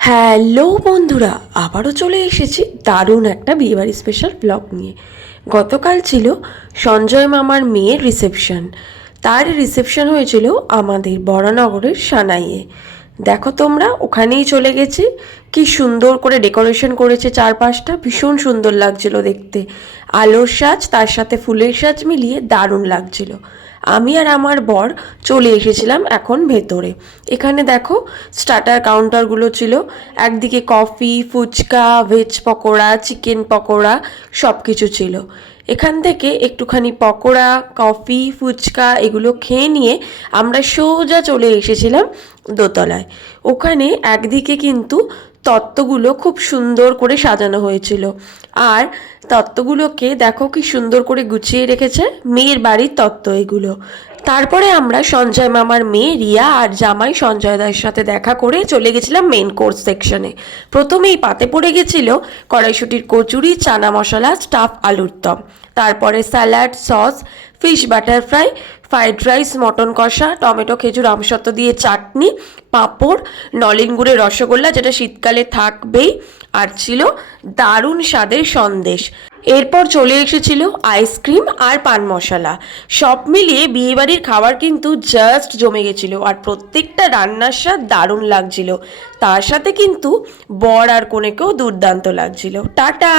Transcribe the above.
Hello বন্ধুরা, আবারও চলে এসেছি দারুণ একটা বিয়েবাড়ি স্পেশাল ব্লগ নিয়ে। গতকাল ছিল সঞ্জয় মামার মেয়ের রিসেপশন। তার রিসেপশন হয়েছিল আমাদের বরানগরের সানাইয়ে। দেখো তোমরা, ওখানেই চলে গেছি। কি সুন্দর করে ডেকোরেশন করেছে, চারপাশটা ভীষণ সুন্দর লাগছিল দেখতে। আলোর সাজ তার সাথে ফুলের সাজ মিলিয়ে দারুণ লাগছিল। আমি আর আমার বর চলে এসেছিলাম এখন ভেতরে। এখানে দেখো স্টার্টার কাউন্টারগুলো ছিল। একদিকে coffee, phuchka, veg pakora, chicken pakora সব কিছু ছিল। এখান থেকে একটুখানি পকোড়া, কফি, ফুচকা এগুলো খেয়ে নিয়ে আমরা সোজা চলে এসেছিলাম দোতলায়। ওখানে একদিকে কিন্তু তত্ত্বগুলো খুব সুন্দর করে সাজানো হয়েছিল। আর তত্ত্বগুলোকে দেখো কি সুন্দর করে গুছিয়ে রেখেছে, মেয়ের বাড়ির তত্ত্ব এগুলো। তারপরে আমরা সঞ্জয় মামার মেয়ে রিয়া আর জামাই সঞ্জয় দার সাথে দেখা করে চলে গেছিলাম মেন কোর্স সেকশনে। প্রথমেই পাতে পড়ে গেছিল কড়াইশুটির কচুরি, চানা মশলা, স্টাফ আলুর দম। তারপরে salad, sauce, fish butter fry, fried rice, mutton কষা, টমেটো খেজুর আমসত্ব দিয়ে চাটনি, পাঁপড়, নলেন গুড়ের রসগোল্লা যেটা শীতকালে থাকবেই, আর ছিল দারুণ স্বাদের সন্দেশ। এরপর চলে এসেছিল আইসক্রিম আর পান মশলা। সব মিলিয়ে বিয়েবাড়ির খাবার কিন্তু জাস্ট জমে গেছিলো, আর প্রত্যেকটা রান্নার স্বাদ দারুণ লাগছিল। তার সাথে কিন্তু বর আর কনেকেও দুর্দান্ত লাগছিল। টাটা।